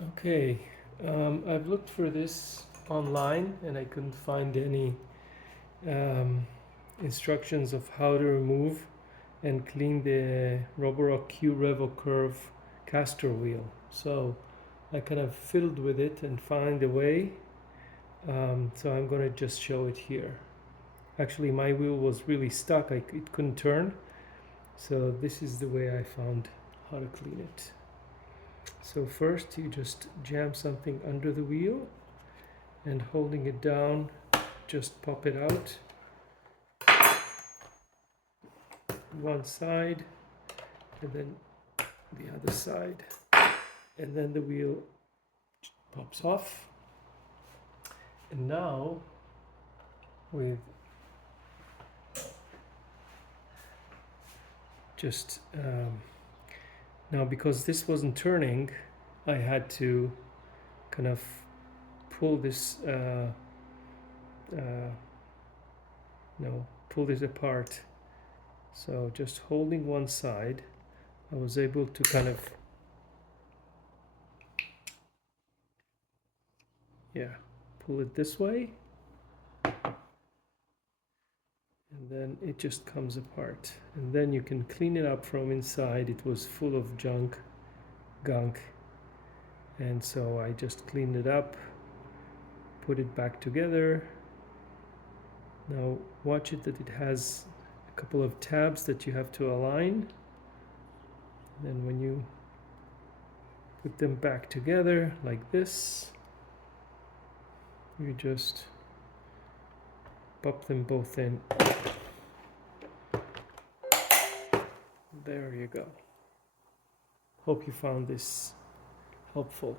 Okay, I've looked for this online and I couldn't find any um, instructions of how to remove and clean the Roborock Qrevo Curv castor wheel. So I kind of fiddled with it and found a way. So I'm going to just show it here. Actually, my wheel was really stuck, it couldn't turn. So this is the way I found how to clean it. So first you just jam something under the wheel and holding it down, just pop it out one side and then the other side, and then the wheel pops off. And now with just now, because this wasn't turning, I had to kind of pull this pull this apart. So just holding one side, I was able to kind of pull it this way, and then it just comes apart, and then you can clean it up from inside. It was full of gunk, and so I just cleaned it up, put it back together. Now watch it that it has a couple of tabs that you have to align. Then when you put them back together like this, you just pop them both in. There you go. Hope you found this helpful.